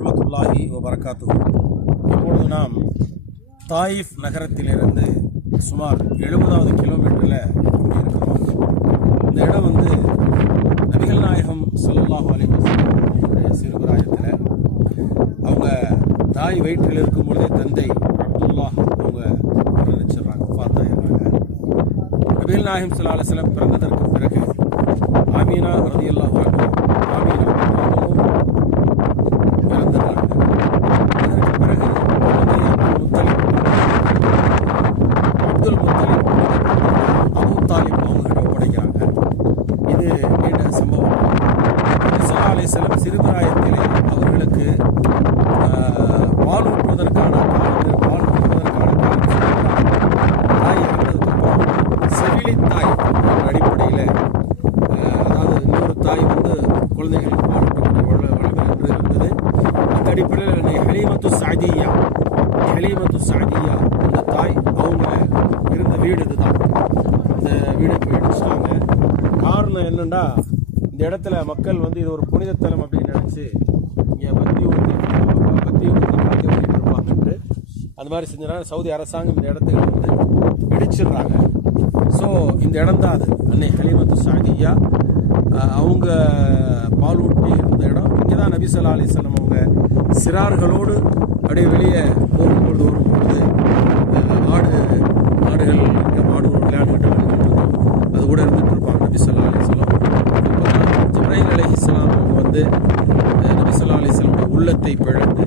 ரஹ்மத்துல்லாஹி வபரகாத்துஹு. இப்பொழுது நாம் தாயிஃப் நகரத்திலிருந்து சுமார் 70வது கிலோமீட்டரில் இருக்கிறோம். இந்த இடம் நபிகள் நாயகம் ஸல்லல்லாஹு அலைஹி வஸல்லம் அவருடைய சிறுபிராயத்தில் அவங்க தாய் வயிற்றில் இருக்கும் பொழுதே தந்தை அப்துல்லாஹ் அவங்க நினைச்சிடுறாங்க, ஃபாத்தாயிடுறாங்க. நபிகள் நாயகம் ஸல்லல்லாஹு அலைஹி வஸல்லம் பிறந்ததற்கு பிறகு ஆமீனா ரலியல்லாஹு அன்ஹா அப்துல் முத்தலிப் அபு தாலிப் அவங்ககிட்ட ஒப்படைக்கிறாங்க. இது நீண்ட சம்பவம். ஸல்லல்லாஹு அலைஹி வஸல்லம் சிறுபிராயத்திலே அவர்களுக்கு பால் ஊட்டுவதற்கான தாய் இறந்ததுக்கப்புறம் செவிலி தாய் என்ற அடிப்படையில், அதாவது இன்னொரு தாய் குழந்தைகளுக்கு பால் ஊட்டக்கூடிய வளமை என்று இருந்தது. அந்த அடிப்படையில் ஹலீமத்து சாதியா இந்த தாய் அவங்க இருந்த வீடு இதுதான். இந்த வீடை போய் இடிச்சிட்டாங்க. காரணம் என்னன்னா, இந்த இடத்துல மக்கள் இது ஒரு புனிதத்தலம் அப்படின்னு நினைச்சு இங்கே பத்தி ஊற்றி காக்க வேண்டிட்டு இருப்பாங்கன்ட்டு அந்த மாதிரி செஞ்சாங்க. சவுதி அரசாங்கம் இந்த இடத்துல இடிச்சிடுறாங்க. ஸோ இந்த இடம் தான் அது. அன்னை ஹலீமத்து சாதியா அவங்க பால் ஊட்டி இருந்த இடம். இங்கே தான் நபி ஸல்லல்லாஹு அலைஹி வஸல்லம் அவங்க சிறார்களோடு அப்படியே வெளியே வரும்பொழுது மாடுகள் மாடு விளையாண்டுக்கிட்டு அது கூட இருந்துகிட்டு இருப்பாங்க நபி ஸல்லல்லாஹு அலைஹி வஸல்லம். ஜிப்ரீல் அலைஹிஸ்ஸலாம் அவங்க நபி ஸல்லல்லாஹு அலைஹி வஸல்லம் உள்ளத்தை பிளந்து